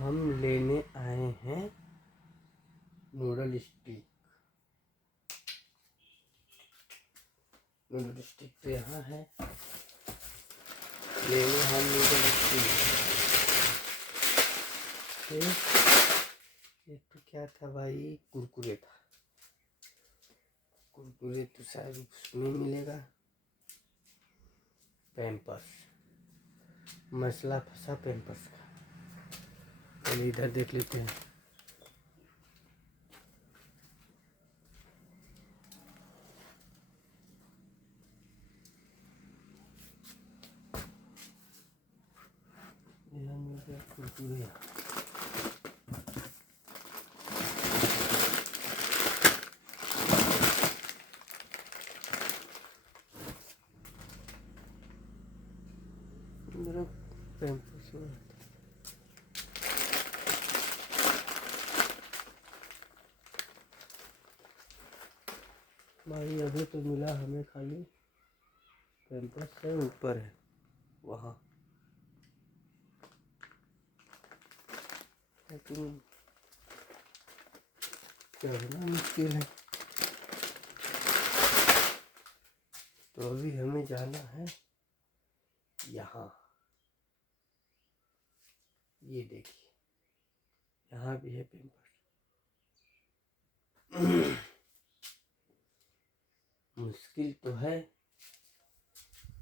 हम लेने आए हैं नूडल स्टिक। नूडल स्टिक तो यहाँ है, लेने हम नूडल स्टिक। ये तो क्या था भाई, कुरकुरे था। कुरकुरे तो शायद उसमें मिलेगा। पैम्पर्स, मसला फंसा पैम्पर्स का। चलिए इधर देख लेते हैं। कुरकुरे पैम्पर्स में भाई अभी तो मिला हमें खाली पैम्पर्स है, ऊपर है वहाँ, लेकिन चढ़ना मुश्किल है। तो अभी हमें जाना है यहाँ। ये देखिए, यहाँ भी है पैम्पर्स। मुश्किल तो है,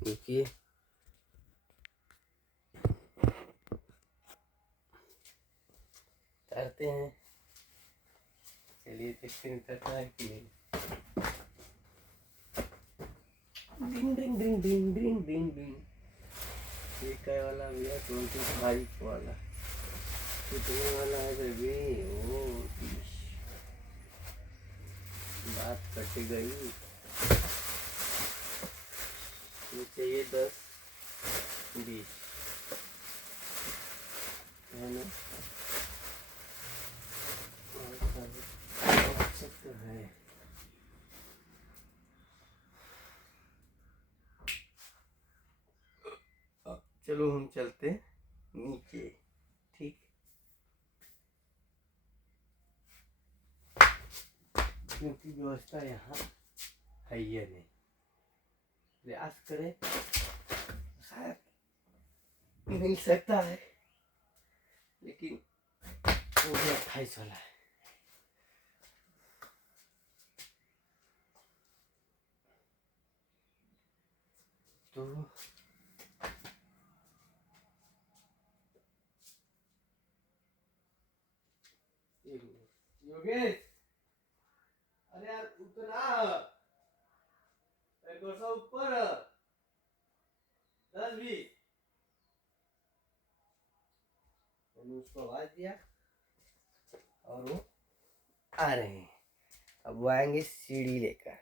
देखिए करते हैं। चलिए देखते हैं करता है कि नहीं। डिंग डिंग डिंग डिंग डिंग डिंग डिंग। ये क्या वाला भैया, 25 वाला कितने वाला है बेबी? ओ बात कट गई। ये चाहिए 10 20 है ना? तो है। चलो हम चलते नीचे, ठीक? क्योंकि व्यवस्था यहाँ है ही नहीं। प्रयास करें शायद मिल सकता है, लेकिन वो भी 28 वाला है। तो योगेश, अरे यार उतना ऊपर 10 20 मैंने उसको आवाज दिया और वो आ रहे हैं। अब वो आएंगे सीढ़ी लेकर,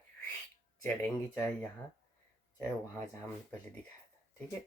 चढ़ेंगे चाहे यहाँ चाहे वहाँ जहाँ हमने पहले दिखाया था, ठीक है?